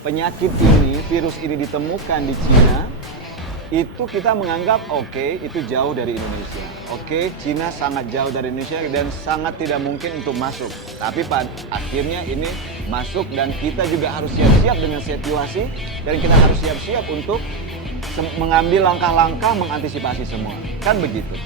penyakit ini, virus ini ditemukan di Cina, itu kita menganggap oke, itu jauh dari Indonesia. Oke, Cina sangat jauh dari Indonesia dan sangat tidak mungkin untuk masuk. Tapi akhirnya ini masuk dan kita juga harus siap-siap dengan situasi dan kita harus siap-siap untuk mengambil langkah-langkah mengantisipasi semua. Kan begitu.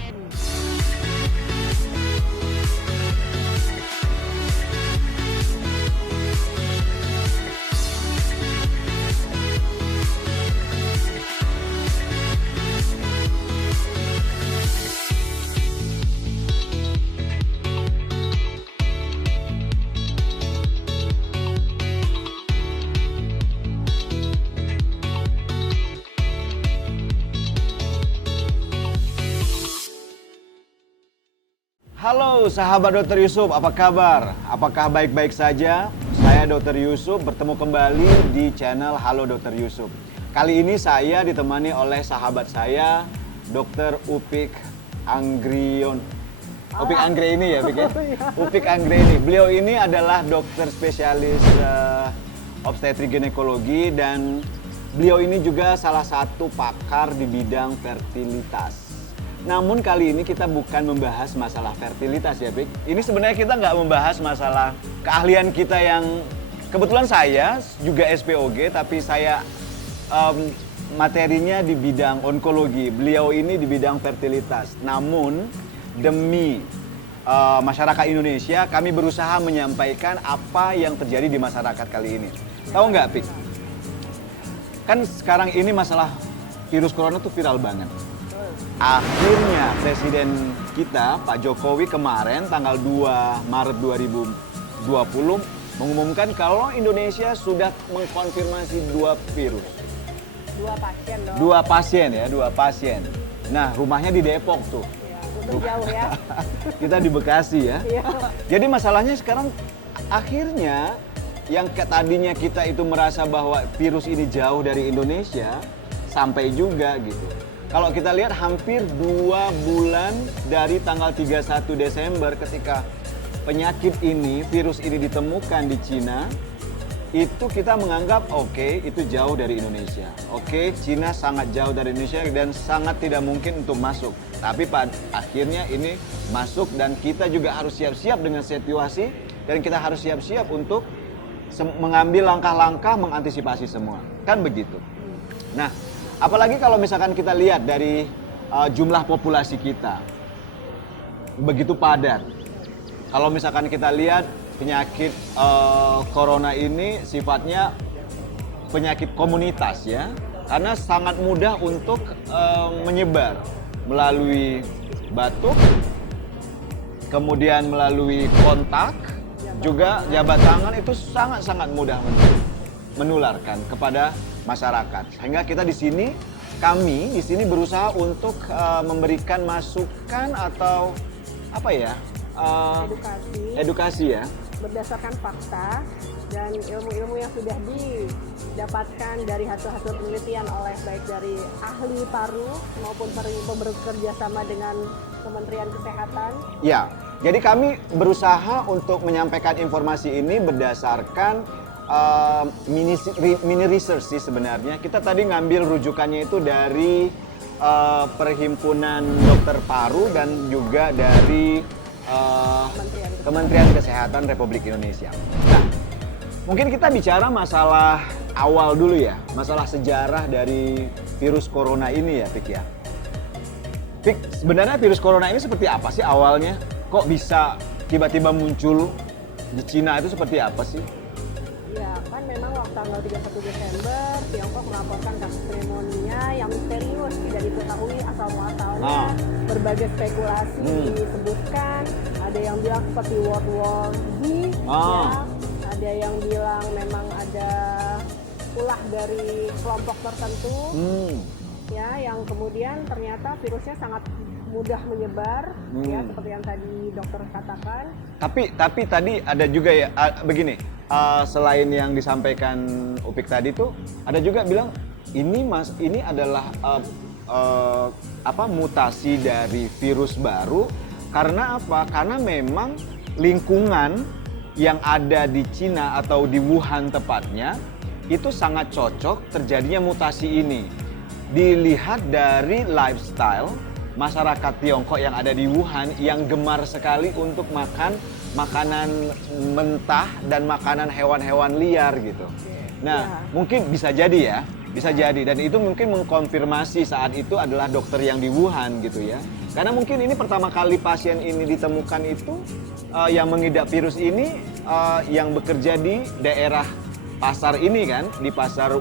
Halo sahabat Dr. Yusuf, apa kabar? Apakah baik-baik saja? Saya Dr. Yusuf bertemu kembali di channel Halo Dr. Yusuf. Kali ini saya ditemani oleh sahabat saya, Dr. Upik Anggreni ya, Upik ya? Upik Anggreni. Beliau ini adalah dokter spesialis obstetrik ginekologi dan beliau ini juga salah satu pakar di bidang fertilitas. Namun kali ini kita bukan membahas masalah fertilitas ya, Pik. Ini sebenarnya kita nggak membahas masalah keahlian kita yang kebetulan saya juga SPOG, tapi saya materinya di bidang onkologi. Beliau ini di bidang fertilitas. Namun demi masyarakat Indonesia, kami berusaha menyampaikan apa yang terjadi di masyarakat kali ini. Tahu nggak, Pik? Kan sekarang ini masalah virus corona tuh viral banget. Akhirnya Presiden kita, Pak Jokowi kemarin tanggal 2 Maret 2020 mengumumkan kalau Indonesia sudah mengkonfirmasi 2 virus. 2 pasien dong. 2 pasien ya, 2 pasien. Nah, rumahnya di Depok tuh. Ya, untung jauh ya. Kita di Bekasi ya. Iya. Jadi masalahnya sekarang akhirnya yang tadinya kita itu merasa bahwa virus ini jauh dari Indonesia, sampai juga gitu. Kalau kita lihat hampir 2 bulan dari tanggal 31 Desember ketika penyakit ini, virus ini ditemukan di Cina, itu kita menganggap oke, itu jauh dari Indonesia. Oke, Cina sangat jauh dari Indonesia dan sangat tidak mungkin untuk masuk. Tapi akhirnya ini masuk dan kita juga harus siap-siap dengan situasi dan kita harus siap-siap untuk mengambil langkah-langkah mengantisipasi semua. Kan begitu. Nah, apalagi kalau misalkan kita lihat dari jumlah populasi kita begitu padat. Kalau misalkan kita lihat penyakit corona ini sifatnya penyakit komunitas ya, karena sangat mudah untuk menyebar melalui batuk, kemudian melalui kontak, juga jabat tangan itu sangat-sangat mudah menularkan kepada masyarakat. Sehingga kita kami di sini berusaha untuk memberikan masukan atau apa ya? Edukasi ya. Berdasarkan fakta dan ilmu-ilmu yang sudah didapatkan dari hasil-hasil penelitian oleh baik dari ahli paru maupun bekerja sama dengan Kementerian Kesehatan. Ya, jadi kami berusaha untuk menyampaikan informasi ini berdasarkan mini research sih sebenarnya. Kita tadi ngambil rujukannya itu dari Perhimpunan Dokter Paru dan juga dari Kementerian Kesehatan Republik Indonesia. Nah, mungkin kita bicara masalah awal dulu ya, masalah sejarah dari virus corona ini ya, Pik ya. Pik, sebenarnya virus corona ini seperti apa sih awalnya? Kok bisa tiba-tiba muncul di Cina, itu seperti apa sih? Ya, kan memang waktu tanggal 31 Desember, Tiongkok melaporkan kasus pneumonia yang misterius, tidak diketahui asal-muasalnya. Berbagai spekulasi disebutkan, ada yang bilang seperti World War Z, ya. Ada yang bilang memang ada ulah dari kelompok tertentu, ya, yang kemudian ternyata virusnya sangat mudah menyebar, ya, seperti yang tadi dokter katakan. Tapi tadi ada juga ya, begini, selain yang disampaikan Upik tadi tuh, ada juga bilang ini adalah mutasi dari virus baru. Karena apa? Karena memang lingkungan yang ada di Cina atau di Wuhan tepatnya itu sangat cocok terjadinya mutasi ini. Dilihat dari lifestyle masyarakat Tiongkok yang ada di Wuhan yang gemar sekali untuk makan makanan mentah dan makanan hewan-hewan liar gitu. Nah, mungkin bisa jadi ya, bisa jadi. Dan itu mungkin mengkonfirmasi saat itu adalah dokter yang di Wuhan gitu ya. Karena mungkin ini pertama kali pasien ini ditemukan itu yang mengidap virus ini yang bekerja di daerah pasar ini kan, di pasar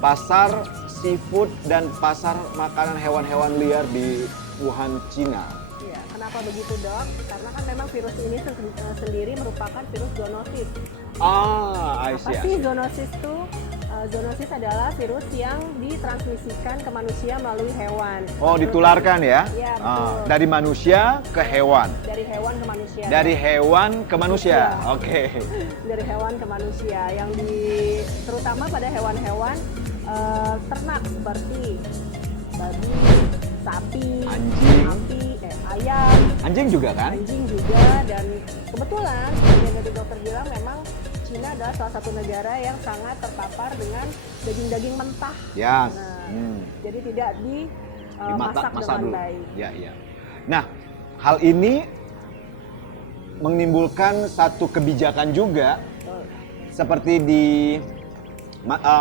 pasar seafood dan pasar makanan hewan-hewan liar di Wuhan, Cina. Iya, kenapa begitu dok? Karena kan memang virus ini sendiri merupakan virus zoonosis. I see. Apa sih zoonosis itu? Zoonosis adalah virus yang ditransmisikan ke manusia melalui hewan. Oh, ditularkan ya? Iya, betul. Dari manusia ke hewan. Dari hewan ke manusia. Dari hewan ke manusia. Iya. Oke. Dari hewan ke manusia terutama pada hewan-hewan ternak seperti babi, sapi, Anjing. ayam. Anjing juga kan? Anjing juga, dan kebetulan seperti yang tadi dokter bilang memang Cina adalah salah satu negara yang sangat terpapar dengan daging-daging mentah. Ya. Nah, jadi tidak dimasak dengan dulu. baik. Ya, ya. Nah, hal ini menimbulkan satu kebijakan juga seperti di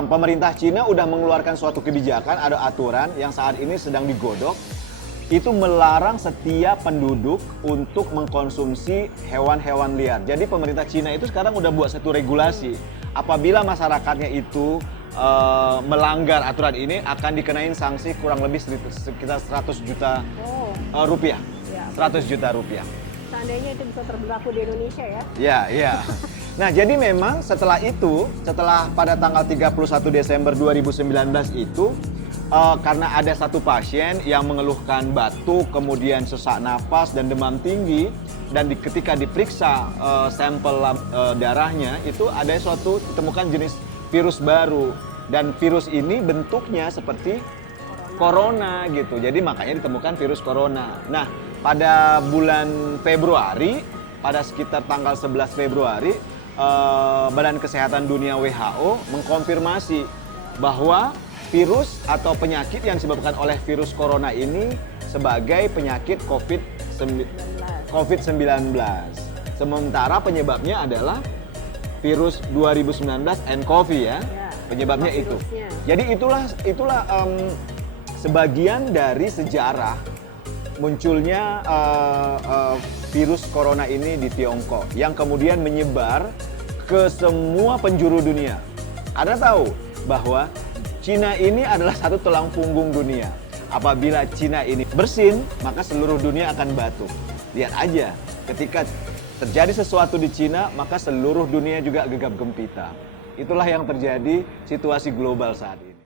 pemerintah Cina udah mengeluarkan suatu kebijakan, ada aturan yang saat ini sedang digodok, itu melarang setiap penduduk untuk mengkonsumsi hewan-hewan liar. Jadi pemerintah Cina itu sekarang udah buat satu regulasi. Apabila masyarakatnya itu melanggar aturan ini akan dikenain sanksi kurang lebih sekitar 100 juta rupiah. Ya. 100 juta rupiah. Seandainya itu bisa berlaku di Indonesia ya. Ya, iya. Nah, jadi memang setelah pada tanggal 31 Desember 2019 itu, karena ada satu pasien yang mengeluhkan batuk, kemudian sesak napas dan demam tinggi, dan ketika diperiksa sampel darahnya, itu ada suatu ditemukan jenis virus baru. Dan virus ini bentuknya seperti corona gitu, jadi makanya ditemukan virus corona. Nah, pada bulan Februari, pada sekitar tanggal 11 Februari, Badan Kesehatan Dunia WHO mengkonfirmasi bahwa virus atau penyakit yang disebabkan oleh virus corona ini sebagai penyakit COVID-19. Sementara penyebabnya adalah virus 2019 nCoV ya. Penyebabnya itu. Jadi itulah sebagian dari sejarah munculnya virus corona ini di Tiongkok yang kemudian menyebar ke semua penjuru dunia. Anda tahu bahwa Cina ini adalah satu tulang punggung dunia. Apabila Cina ini bersin, maka seluruh dunia akan batuk. Lihat aja, ketika terjadi sesuatu di Cina, maka seluruh dunia juga gegap gempita. Itulah yang terjadi situasi global saat ini.